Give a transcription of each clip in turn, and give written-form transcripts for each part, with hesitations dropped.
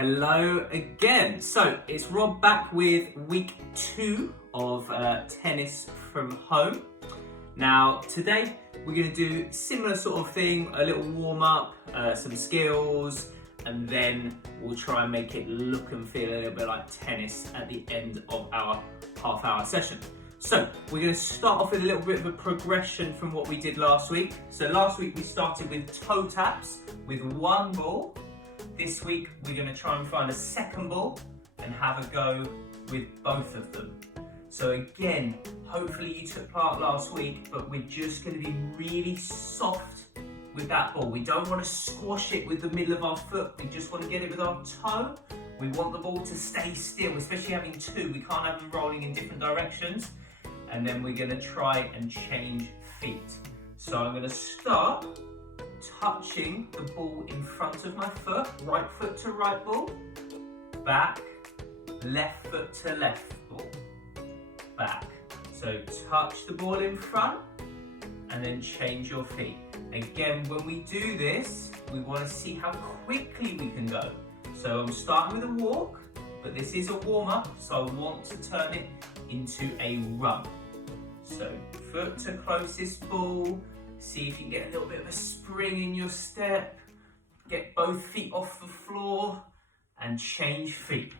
Hello again. So it's Rob back with week 2 of tennis from home. Now today we're going to do similar sort of thing, a little warm up, some skills, and then we'll try and make it look and feel a little bit like tennis at the end of our half-hour session. So we're going to start off with a little bit of a progression from what we did last week. So last week we started with toe taps with one ball. This week we're going to try and find a second ball and have a go with both of them. So again, hopefully you took part last week, but we're just going to be really soft with that ball. We don't want to squash it with the middle of our foot. We just want to get it with our toe. We want the ball to stay still, especially having two. We can't have them rolling in different directions. And then we're going to try and change feet. So I'm going to start touching the ball in front of my foot, right foot to right ball, back, left foot to left ball, back. So touch the ball in front and then change your feet. Again, when we do this, we want to see how quickly we can go. So I'm starting with a walk, but this is a warm-up, so I want to turn it into a run. So foot to closest ball, see if you can get a little bit of a spring in your step, get both feet off the floor and change feet.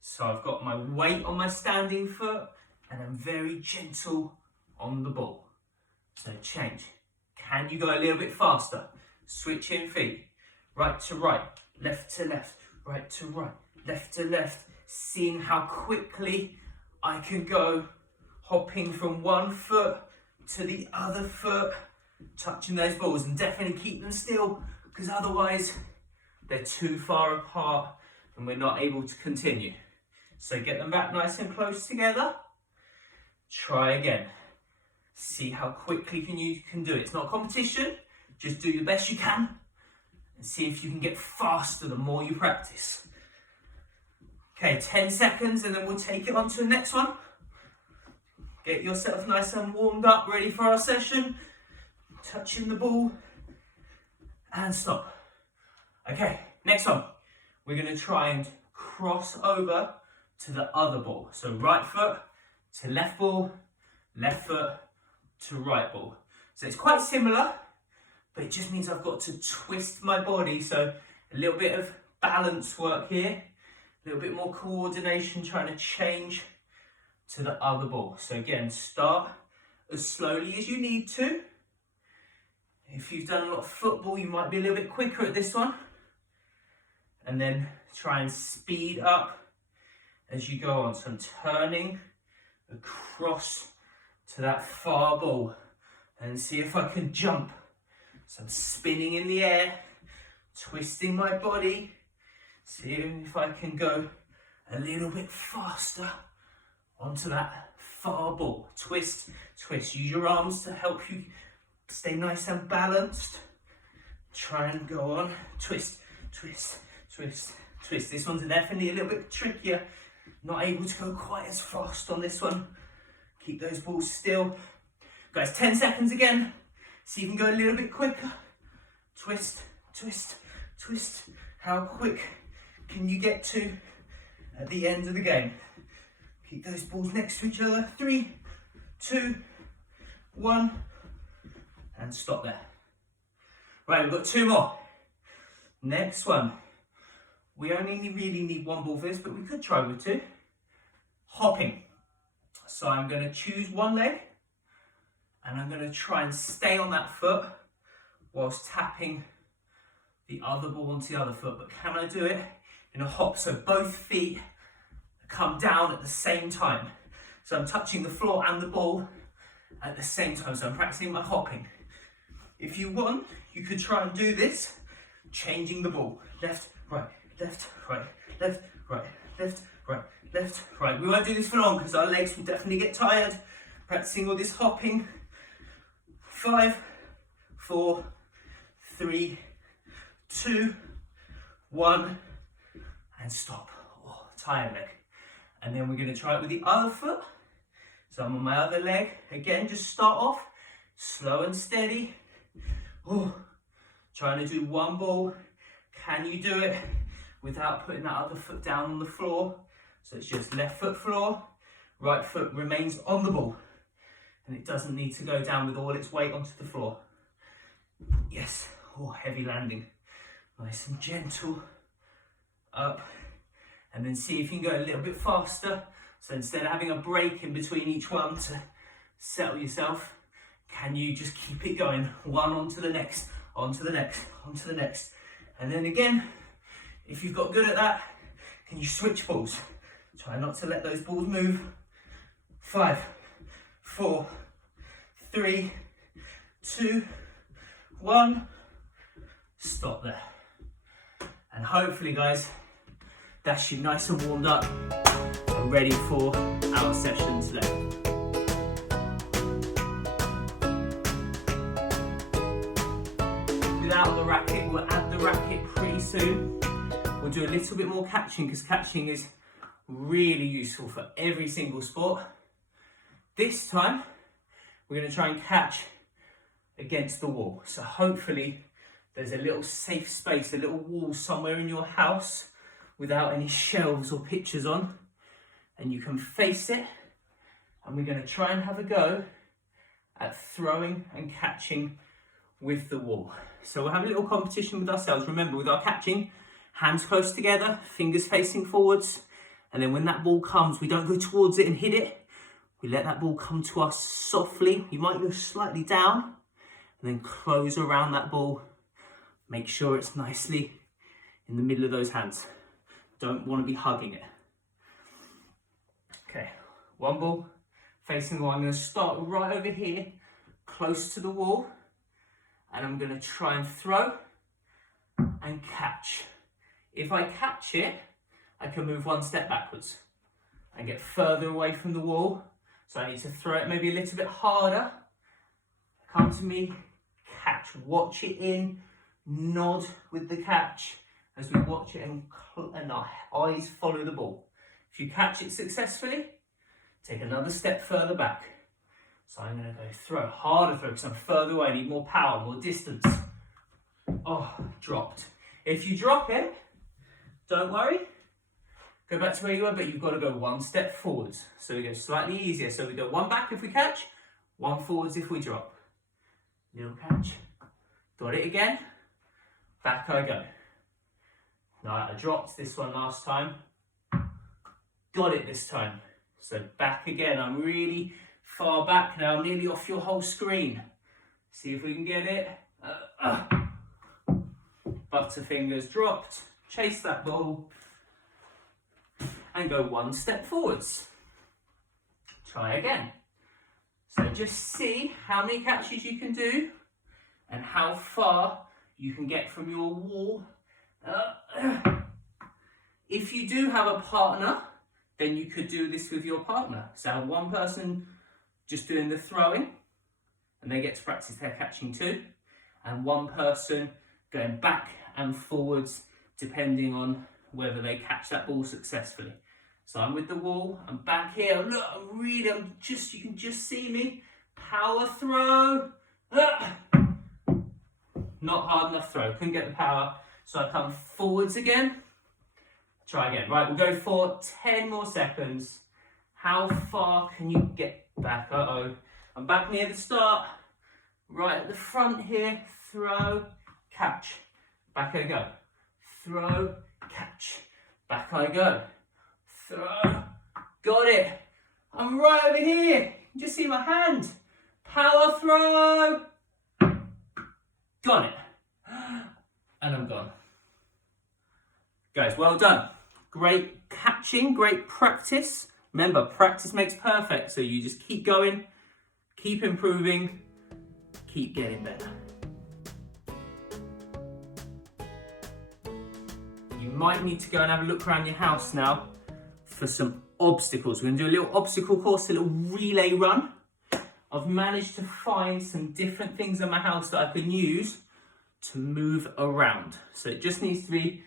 So I've got my weight on my standing foot and I'm very gentle on the ball. So change. Can you go a little bit faster? Switch in feet, right to right, left to left, right to right, left to left, seeing how quickly I can go, hopping from one foot to the other foot, touching those balls, and definitely keep them still because otherwise they're too far apart and we're not able to continue. So get them back nice and close together. Try again. See how quickly you can do it. It's not a competition, just do the best you can and see if you can get faster the more you practice. Okay, 10 seconds and then we'll take it on to the next one. Get yourself nice and warmed up, ready for our session. Touching the ball and stop. Okay, next one. We're going to try and cross over to the other ball. So right foot to left ball, left foot to right ball. So it's quite similar, but it just means I've got to twist my body. So a little bit of balance work here, a little bit more coordination, trying to change to the other ball. So again, start as slowly as you need to. If you've done a lot of football, you might be a little bit quicker at this one. And then try and speed up as you go on. So I'm turning across to that far ball and see if I can jump. So I'm spinning in the air, twisting my body, seeing if I can go a little bit faster onto that far ball. Twist, twist. Use your arms to help you stay nice and balanced. Try and go on. Twist, twist, twist, twist. This one's definitely a little bit trickier. Not able to go quite as fast on this one. Keep those balls still. Guys, 10 seconds again. See if you can go a little bit quicker. Twist, twist, twist. How quick can you get to at the end of the game? Keep those balls next to each other. 3, 2, 1. And stop there. Right, we've got 2 more. Next one. We only really need 1 ball for this, but we could try with 2. Hopping. So I'm going to choose one leg and I'm going to try and stay on that foot whilst tapping the other ball onto the other foot. But can I do it in a hop? So both feet come down at the same time. So I'm touching the floor and the ball at the same time. So I'm practicing my hopping. If you want, you could try and do this, changing the ball. Left, right, left, right, left, right, left, right, left, right. We won't do this for long because our legs will definitely get tired. Practicing all this hopping. 5, 4, 3, 2, 1, and stop. Oh, tired leg. And then we're going to try it with the other foot. So I'm on my other leg. Again, just start off slow and steady. Oh, trying to do 1 ball. Can you do it without putting that other foot down on the floor. So it's just left foot floor, right foot remains on the ball. And it doesn't need to go down with all its weight onto the floor. Yes, oh, heavy landing. Nice and gentle, up. And then see if you can go a little bit faster. So instead of having a break in between each one to settle yourself, can you just keep it going? One onto the next, onto the next, onto the next. And then again, if you've got good at that, can you switch balls? Try not to let those balls move. 5, 4, 3, 2, 1. Stop there. And hopefully, guys, that's you nice and warmed up and ready for our session today. Without the racket, we'll add the racket pretty soon. We'll do a little bit more catching because catching is really useful for every single sport. This time, we're going to try and catch against the wall. So hopefully there's a little safe space, a little wall somewhere in your house without any shelves or pictures on, and you can face it, and we're going to try and have a go at throwing and catching with the wall. So we'll have a little competition with ourselves. Remember, with our catching, hands close together, fingers facing forwards, and then when that ball comes, we don't go towards it and hit it. We let that ball come to us softly. You might go slightly down, and then close around that ball. Make sure it's nicely in the middle of those hands. Don't want to be hugging it. Okay, one ball facing the wall. I'm going to start right over here, close to the wall, and I'm going to try and throw and catch. If I catch it, I can move one step backwards and get further away from the wall. So I need to throw it maybe a little bit harder. Come to me, catch, watch it in, nod with the catch as we watch it, and our eyes follow the ball. If you catch it successfully, take another step further back. So I'm going to go throw, harder throw because I'm further away, I need more power, more distance. Oh, dropped. If you drop it, don't worry. Go back to where you were, but you've got to go one step forwards. So we go slightly easier. So we go one back if we catch, one forwards if we drop. Little catch. Got it again. Back I go. Now I dropped this one last time. Got it this time. So back again. I'm really far back now. I'm nearly off your whole screen. See if we can get it. Butterfingers dropped. Chase that ball. And go one step forwards. Try again. So just see how many catches you can do and how far you can get from your wall. If you do have a partner, then you could do this with your partner. So have one person just doing the throwing, and they get to practice their catching too, and one person going back and forwards depending on whether they catch that ball successfully. So I'm with the wall, I'm back here, look, you can just see me, power throw, not hard enough throw, couldn't get the power, so I come forwards again, try again, right, we'll go for 10 more seconds. How far can you get back? I'm back near the start, right at the front here, throw, catch, back I go, throw, catch, back I go, throw, got it, I'm right over here, you just see my hand, power throw, got it, and I'm gone. Guys, well done, great catching, great practice. Remember, practice makes perfect, so you just keep going, keep improving, keep getting better. You might need to go and have a look around your house now for some obstacles. We're going to do a little obstacle course, a little relay run. I've managed to find some different things in my house that I can use to move around. So it just needs to be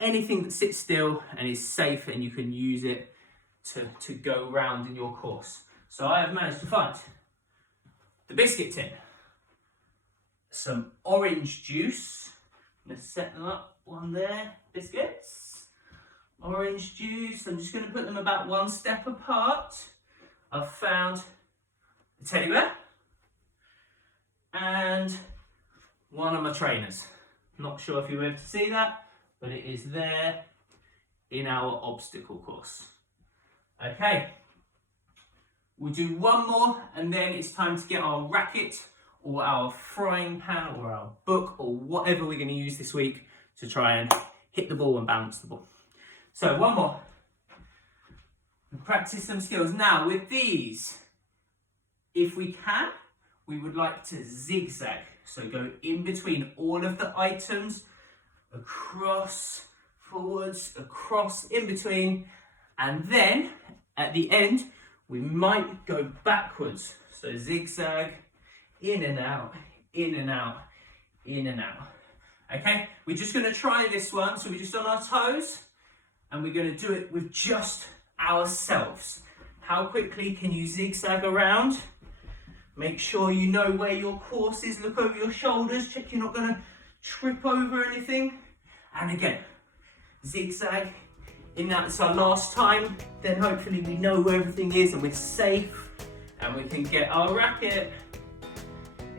anything that sits still and is safe, and you can use it to go round in your course. So I have managed to find the biscuit tin, some orange juice. I'm going to set them up, one there, biscuits, orange juice. I'm just going to put them about one step apart. I've found a teddy bear and one of my trainers. Not sure if you're able to see that, but it is there in our obstacle course. Okay, we'll do one more and then it's time to get our racket or our frying pan or our book or whatever we're going to use this week to try and hit the ball and balance the ball. So one more. Practice some skills. Now with these, if we can, we would like to zigzag. So go in between all of the items, across, forwards, across, in between, and then at the end, we might go backwards. So zigzag, in and out, in and out, in and out. Okay, we're just going to try this one. So we're just on our toes and we're going to do it with just ourselves. How quickly can you zigzag around? Make sure you know where your course is. Look over your shoulders. Check you're not going to trip over anything. And again, zigzag. In that's our last time. Then hopefully we know where everything is and we're safe. And we can get our racket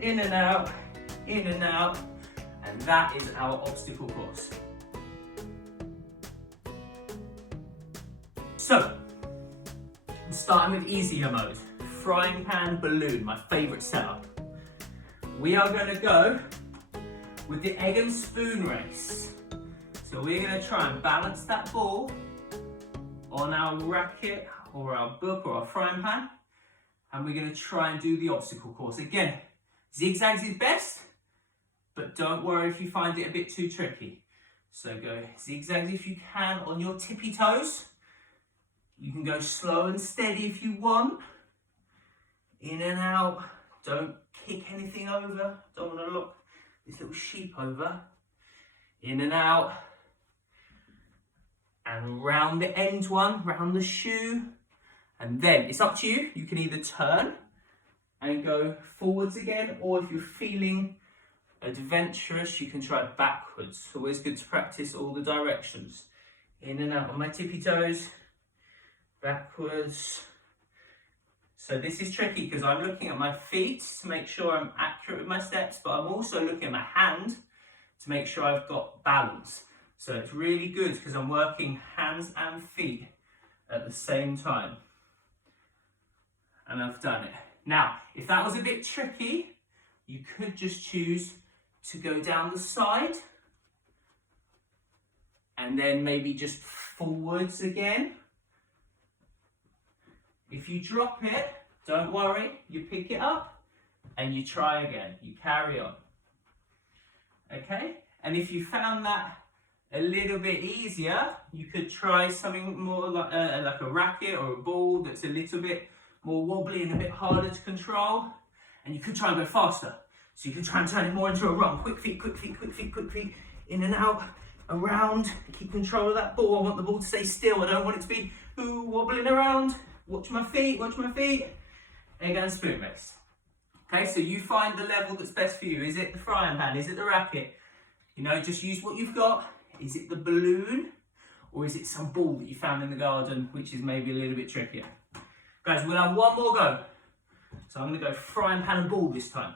in and out, in and out. And that is our obstacle course. So, I'm starting with easier mode. Frying pan balloon, my favourite setup. We are going to go with the egg and spoon race. So we're going to try and balance that ball on our racket or our book or our frying pan. And we're going to try and do the obstacle course. Again, zigzags is best, but don't worry if you find it a bit too tricky. So go zigzags if you can on your tippy toes. You can go slow and steady if you want. In and out. Don't kick anything over. Don't want to look this little sheep over. In and out. And round the end one, round the shoe. And then it's up to you. You can either turn and go forwards again, or if you're feeling adventurous, you can try backwards. It's always good to practice all the directions. In and out on my tippy toes. Backwards. So this is tricky because I'm looking at my feet to make sure I'm accurate with my steps, but I'm also looking at my hand to make sure I've got balance. So it's really good because I'm working hands and feet at the same time. And I've done it. Now, if that was a bit tricky, you could just choose to go down the side and then maybe just forwards again. If you drop it, don't worry, you pick it up and you try again, you carry on. Okay, and if you found that a little bit easier, you could try something more like a racket or a ball that's a little bit more wobbly and a bit harder to control. And you could try and go faster. So you could try and turn it more into a run. Quick feet, quick feet, quick feet, quick feet. In and out, around. Keep control of that ball. I want the ball to stay still. I don't want it to be wobbling around. Watch my feet, watch my feet. Egg and spoon race. Okay, so you find the level that's best for you. Is it the frying pan? Is it the racket? You know, just use what you've got. Is it the balloon? Or is it some ball that you found in the garden, which is maybe a little bit trickier? Guys, we'll have one more go. So I'm going to go frying pan and ball this time.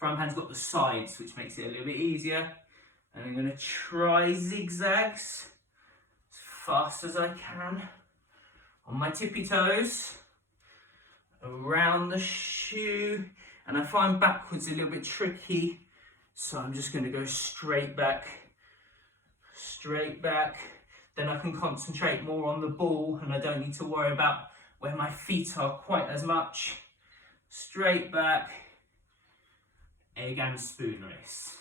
Frying pan's got the sides, which makes it a little bit easier. And I'm going to try zigzags as fast as I can. On my tippy toes, around the shoe, and I find backwards a little bit tricky, so I'm just going to go straight back, then I can concentrate more on the ball and I don't need to worry about where my feet are quite as much. Straight back, egg and spoon race.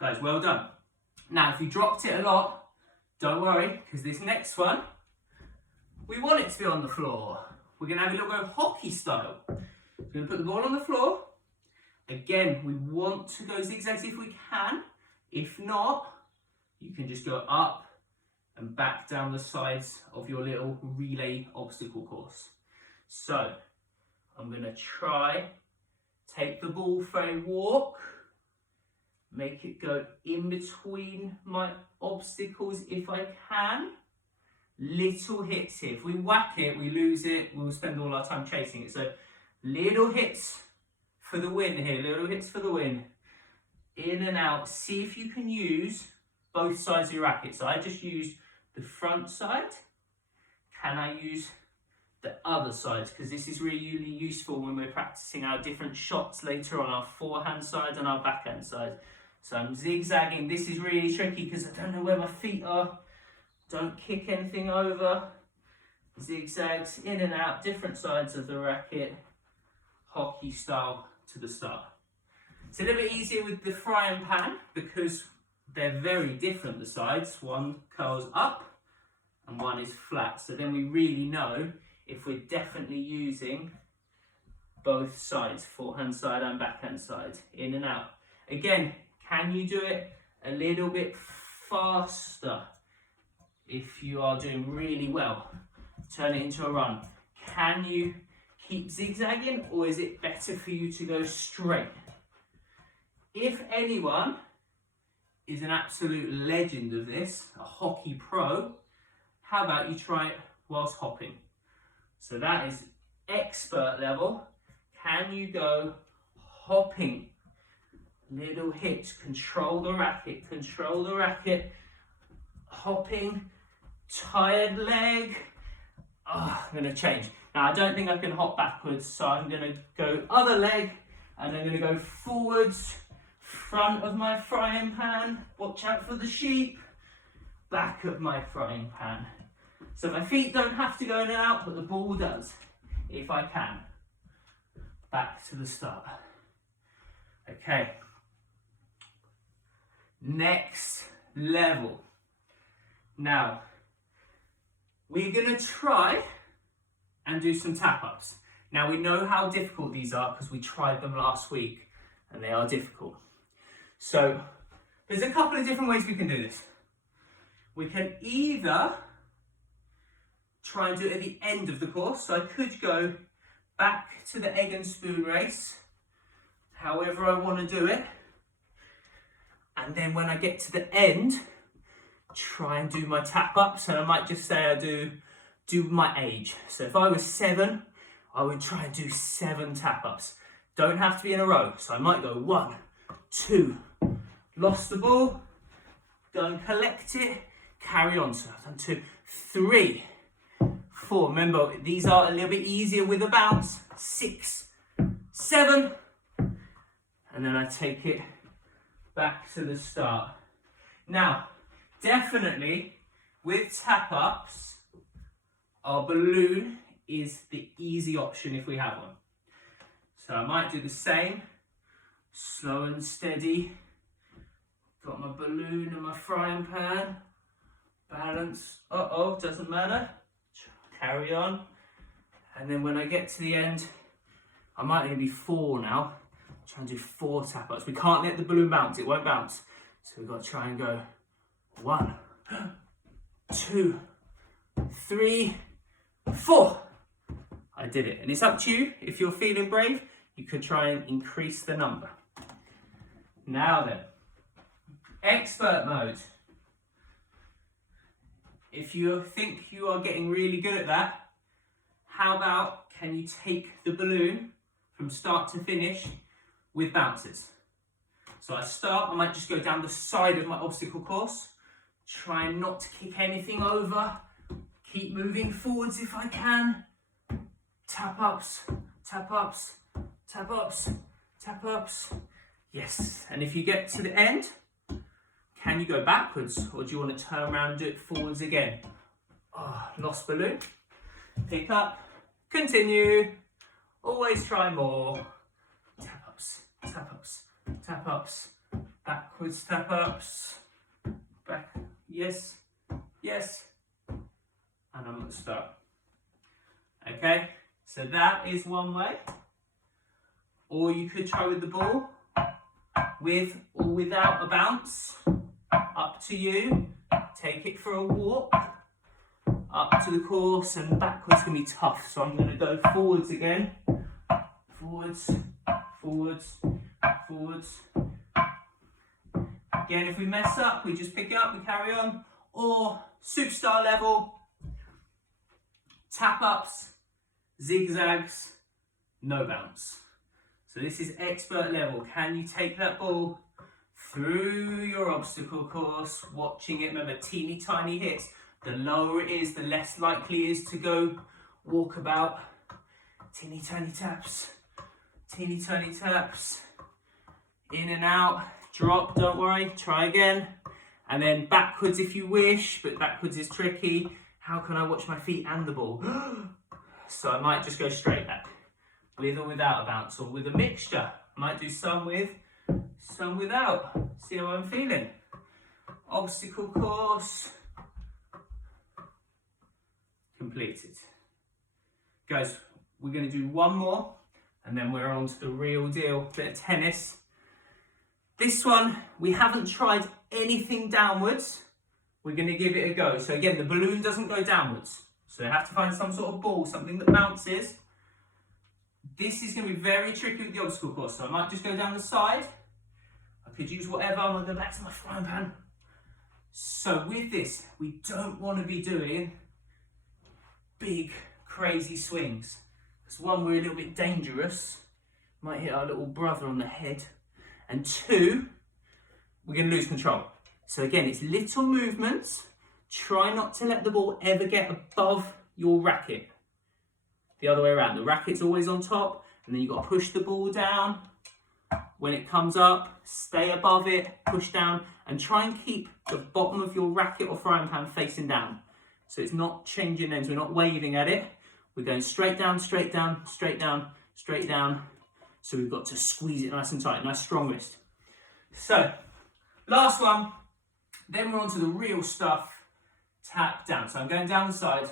Guys, well done. Now if you dropped it a lot, don't worry, because this next one, we want it to be on the floor. We're going to have a little go hockey style. We're going to put the ball on the floor. Again, we want to go zigzags if we can. If not, you can just go up and back down the sides of your little relay obstacle course. So, I'm going to try, take the ball for a walk, Make it go in between my obstacles if I can. Little hits here. If we whack it, we lose it. We'll spend all our time chasing it. So little hits for the win here. Little hits for the win. In and out. See if you can use both sides of your racket. So I just used the front side. Can I use the other side? Because this is really useful when we're practicing our different shots later on, our forehand side and our backhand side. So I'm zigzagging. This is really tricky because I don't know where my feet are. Don't kick anything over. Zigzags in and out, different sides of the racket. Hockey style to the start. It's a little bit easier with the frying pan because they're very different, the sides. One curls up and one is flat. So then we really know if we're definitely using both sides, forehand side and backhand side, in and out. Again, can you do it a little bit faster? If you are doing really well, turn it into a run. Can you keep zigzagging, or is it better for you to go straight? If anyone is an absolute legend of this, a hockey pro, how about you try it whilst hopping? So that is expert level. Can you go hopping? Little hits, control the racket, hopping, tired leg. Oh, I'm gonna change. Now I don't think I can hop backwards, so I'm gonna go other leg, and I'm gonna go forwards, front of my frying pan, watch out for the sheep, back of my frying pan. So my feet don't have to go in and out, but the ball does, if I can. Back to the start. Okay. Next level. Now, we're gonna try and do some tap-ups. Now we know how difficult these are because we tried them last week and they are difficult. So there's a couple of different ways we can do this. We can either try and do it at the end of the course. So I could go back to the egg and spoon race, however I want to do it. And then when I get to the end, try and do my tap-ups. And I might just say I do my age. So if I was 7, I would try and do 7 tap-ups. Don't have to be in a row. So I might go 1, 2, lost the ball, go and collect it, carry on. So I've done 2, 3, 4. Remember, these are a little bit easier with a bounce. 6, 7, and then I take it back to the start. Now, definitely with tap-ups, our balloon is the easy option if we have one. So I might do the same, slow and steady. Got my balloon and my frying pan. Balance, doesn't matter. Carry on. And then when I get to the end, I might only be 4 now. Try and do 4 tap-ups. We can't let the balloon bounce, it won't bounce. So we've got to try and go 1, 2, 3, 4. I did it. And it's up to you. If you're feeling brave, you could try and increase the number. Now then, expert mode. If you think you are getting really good at that, how about can you take the balloon from start to finish with bounces? So I start, I might just go down the side of my obstacle course, try not to kick anything over, keep moving forwards if I can. Tap ups, tap ups, tap ups, tap ups. Yes, and if you get to the end, can you go backwards, or do you want to turn around and do it forwards again? Oh, lost balloon. Pick up, continue, always try more. Tap ups, tap ups, tap ups, backwards tap ups, back, yes, yes, and I'm at the start. Okay, so that is one way. Or you could try with the ball, with or without a bounce. Up to you. Take it for a walk. Up to the course, and backwards can be tough. So I'm going to go forwards again. Forwards, forwards, forwards. Again, if we mess up, we just pick it up, we carry on. Or superstar level, tap ups, zigzags, no bounce. So this is expert level. Can you take that ball through your obstacle course, watching it? Remember, teeny tiny hits. The lower it is, the less likely it is to go walkabout. Teeny tiny taps, teeny tiny taps. In and out, drop, don't worry, try again. And then backwards if you wish, but backwards is tricky. How can I watch my feet and the ball? So I might just go straight back, with or without a bounce, or with a mixture. I might do some with, some without. See how I'm feeling. Obstacle course. Completed. Guys, we're going to do one more, and then we're on to the real deal, bit of tennis. This one, we haven't tried anything downwards. We're going to give it a go. So again, the balloon doesn't go downwards. So you have to find some sort of ball, something that bounces. This is going to be very tricky with the obstacle course. So I might just go down the side. I could use whatever. I'm going to go back to my frying pan. So with this, we don't want to be doing big, crazy swings. Because one, we're a little bit dangerous. Might hit our little brother on the head. And two, we're going to lose control. So again, it's little movements. Try not to let the ball ever get above your racket. The other way around. The racket's always on top, and then you've got to push the ball down. When it comes up, stay above it, push down, and try and keep the bottom of your racket or frying pan facing down. So it's not changing ends. We're not waving at it. We're going straight down, straight down, straight down, straight down. So we've got to squeeze it nice and tight, nice strong wrist. So, last one. Then we're on to the real stuff. Tap down. So I'm going down the side.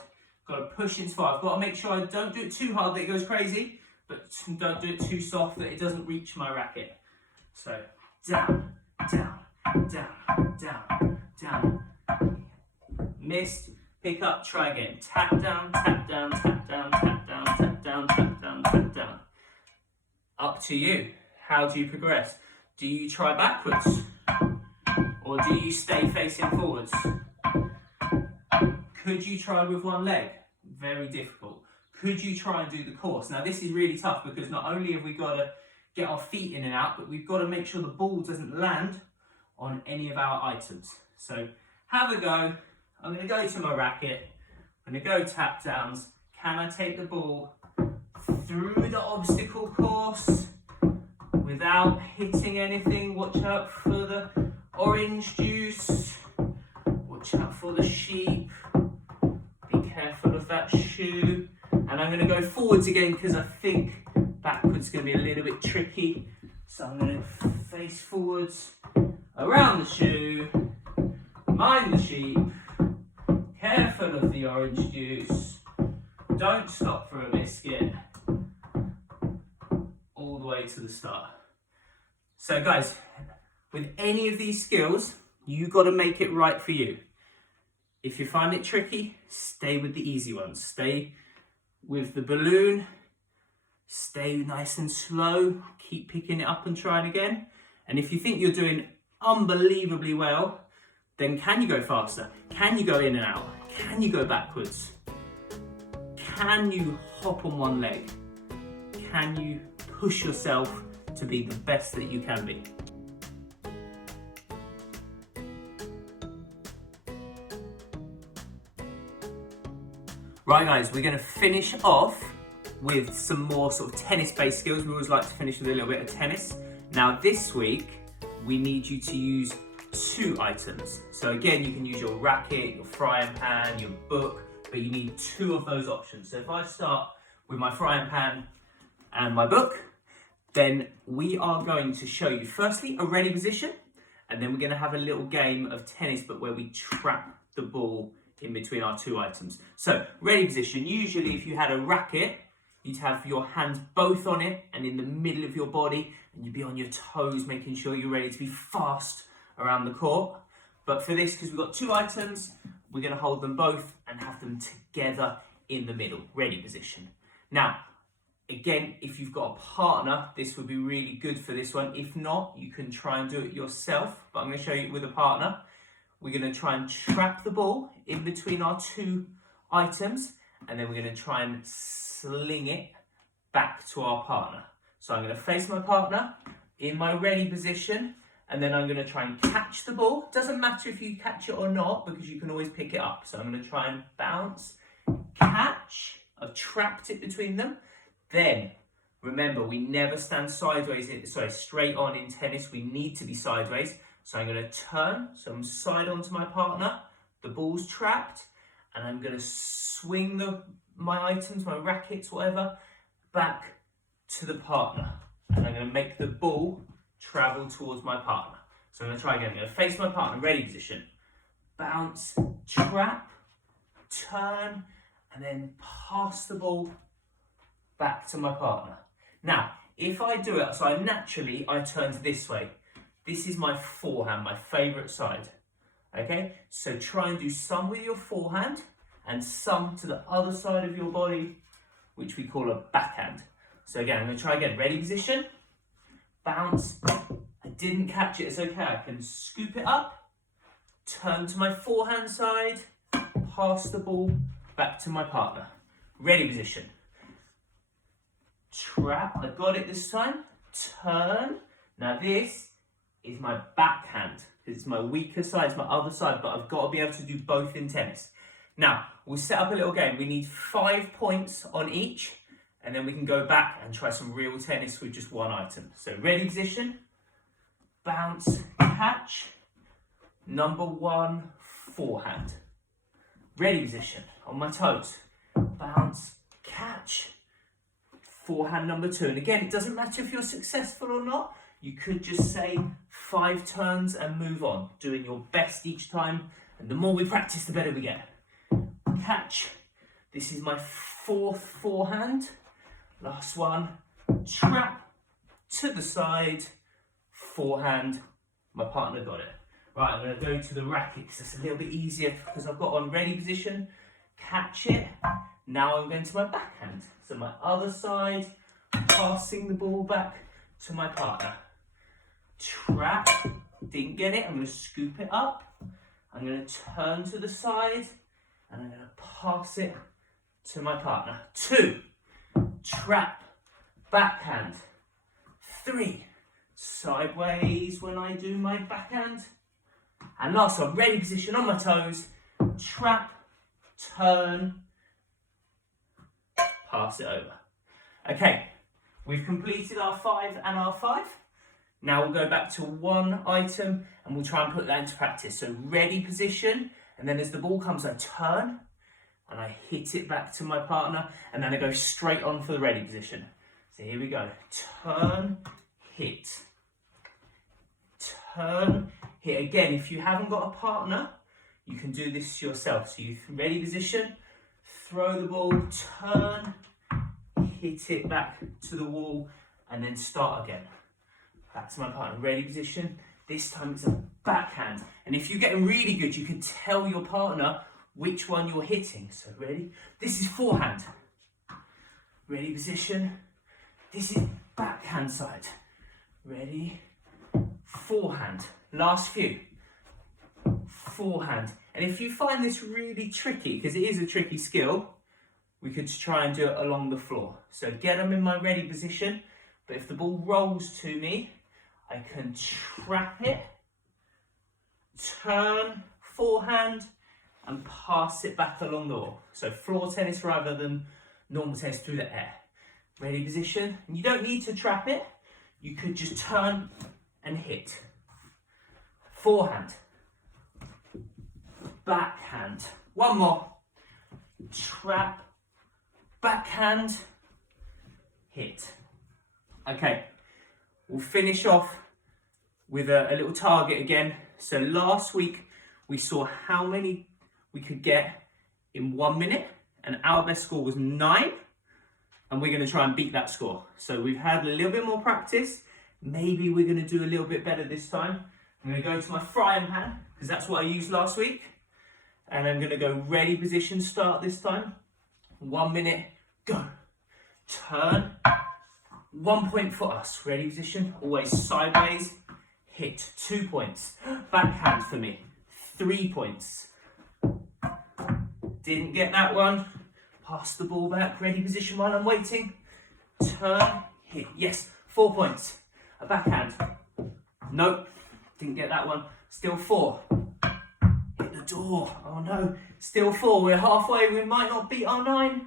Got to push into fire. I've got to make sure I don't do it too hard that it goes crazy, but don't do it too soft that it doesn't reach my racket. So down, down, down, down, down. Missed. Pick up. Try again. Tap down, tap down, tap down, tap down, tap down, tap down, tap down. Up to you. How do you progress? Do you try backwards? Or do you stay facing forwards? Could you try with one leg? Very difficult. Could you try and do the course? Now this is really tough because not only have we got to get our feet in and out, but we've got to make sure the ball doesn't land on any of our items. So have a go. I'm going to go to my racket. I'm going to go tap downs. Can I take the ball through the obstacle course without hitting anything? Watch out for the orange juice. Watch out for the sheep. Be careful of that shoe. And I'm going to go forwards again because I think backwards is going to be a little bit tricky. So I'm going to face forwards, around the shoe, mind the sheep, careful of the orange juice. Don't stop for a biscuit. All the way to the start. So guys, with any of these skills, you got to make it right for you. If you find it tricky, stay with the easy ones. Stay with the balloon. Stay nice and slow. Keep picking it up and trying again. And if you think you're doing unbelievably well, then can you go faster? Can you go in and out? Can you go backwards? Can you hop on one leg? Can you push yourself to be the best that you can be? Right guys, we're going to finish off with some more sort of tennis-based skills. We always like to finish with a little bit of tennis. Now this week, we need you to use 2 items. So again, you can use your racket, your frying pan, your book, but you need 2 of those options. So if I start with my frying pan and my book, then we are going to show you firstly a ready position, and then we're going to have a little game of tennis, but where we trap the ball in between our 2 items. So ready position, usually if you had a racket, you'd have your hands both on it and in the middle of your body, and you'd be on your toes, making sure you're ready to be fast around the court. But for this, because we've got 2 items, we're going to hold them both and have them together in the middle, ready position. Now, Again, if you've got a partner, this would be really good for this one. If not, you can try and do it yourself, but I'm going to show you with a partner. We're going to try and trap the ball in between our two items, and then we're going to try and sling it back to our partner. So I'm going to face my partner in my ready position, and then I'm going to try and catch the ball. Doesn't matter if you catch it or not, because you can always pick it up. So I'm going to try and bounce, catch. I've trapped it between them. Then, remember, we never stand sideways, straight on in tennis. We need to be sideways. So I'm going to turn, so I'm side on to my partner. The ball's trapped, and I'm going to swing my items, my rackets, whatever, back to the partner. And I'm going to make the ball travel towards my partner. So I'm going to try again. I'm going to face my partner, ready position. Bounce, trap, turn, and then pass the ball back to my partner. Now, if I do it, so I turn this way. This is my forehand, my favourite side. Okay, so try and do some with your forehand and some to the other side of your body, which we call a backhand. So again, I'm going to try again. Ready position, bounce. I didn't catch it, it's okay. I can scoop it up, turn to my forehand side, pass the ball back to my partner. Ready position. Trap, I got it this time. Turn. Now this is my backhand. It's my weaker side, it's my other side, but I've got to be able to do both in tennis. Now, we'll set up a little game. We need 5 points on each, and then we can go back and try some real tennis with just one item. So ready position, bounce, catch, number 1, forehand. Ready position, on my toes, bounce, catch, forehand number 2. And again, it doesn't matter if you're successful or not. You could just say 5 turns and move on, doing your best each time. And the more we practice, the better we get. Catch. This is my 4th forehand. Last one. Trap to the side. Forehand. My partner got it. Right, I'm going to go to the racket because it's a little bit easier because I've got on ready position. Catch it. Now I'm going to my backhand. So my other side, passing the ball back to my partner. Trap, didn't get it. I'm going to scoop it up. I'm going to turn to the side and I'm going to pass it to my partner. 2, trap, backhand. 3, sideways when I do my backhand. And last one, ready position on my toes. Trap, turn, pass it over. Okay, we've completed our 5 and our 5. Now we'll go back to one item and we'll try and put that into practice. So ready position, and then as the ball comes, I turn and I hit it back to my partner, and then I go straight on for the ready position. So here we go. Turn, hit. Turn, hit. Again, if you haven't got a partner, you can do this yourself. So you ready position, throw the ball, turn, hit it back to the wall, and then start again. Back to my partner, ready position. This time it's a backhand. And if you're getting really good, you can tell your partner which one you're hitting. So ready? This is forehand. Ready position. This is backhand side. Ready? Forehand. Last few. Forehand. And if you find this really tricky, because it is a tricky skill, we could try and do it along the floor. So get them in my ready position. But if the ball rolls to me, I can trap it, turn, forehand, and pass it back along the wall. So floor tennis rather than normal tennis through the air. Ready position. And you don't need to trap it. You could just turn and hit. Forehand. Backhand. One more. Trap. Backhand. Hit. Okay. We'll finish off with a little target again. So last week we saw how many we could get in 1 minute, and our best score was 9, and we're going to try and beat that score. So we've had a little bit more practice. Maybe we're going to do a little bit better this time. I'm going to go to my frying pan because that's what I used last week, and I'm going to go ready position start this time. 1 minute, go. turn. 1 point for us. Ready position, always sideways. Hit, 2 points. Backhand for me, 3 points. Didn't get that one. Pass the ball back, ready position while I'm waiting. Turn, hit, yes, 4 points. A backhand. Nope, didn't get that one. Still 4. Hit the door, oh no. Still 4, we're halfway, we might not beat our 9.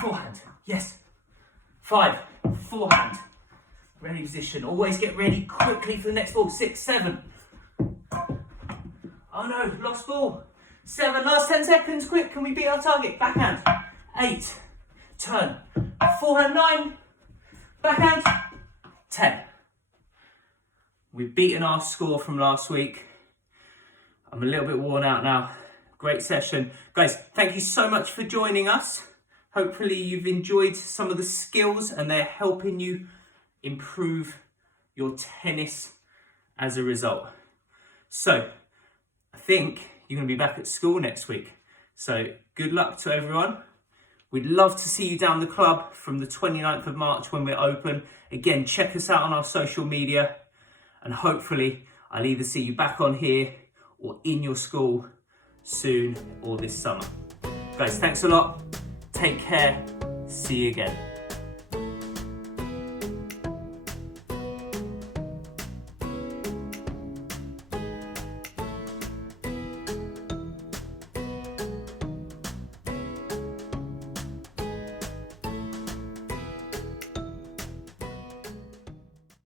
Forehand, yes. 5, forehand. Ready position, always get ready quickly for the next ball. 6, 7. Oh no, lost ball. 7, last 10 seconds, quick, can we beat our target? Backhand, 8, turn, forehand 9, backhand, 10. We've beaten our score from last week. I'm a little bit worn out now. Great session. Guys, thank you so much for joining us. Hopefully you've enjoyed some of the skills and they're helping you improve your tennis as a result. So, I think you're going to be back at school next week. So, good luck to everyone. We'd love to see you down the club from the 29th of March when we're open. Again, check us out on our social media and hopefully I'll either see you back on here or in your school soon or this summer. Guys, thanks a lot. Take care. See you again.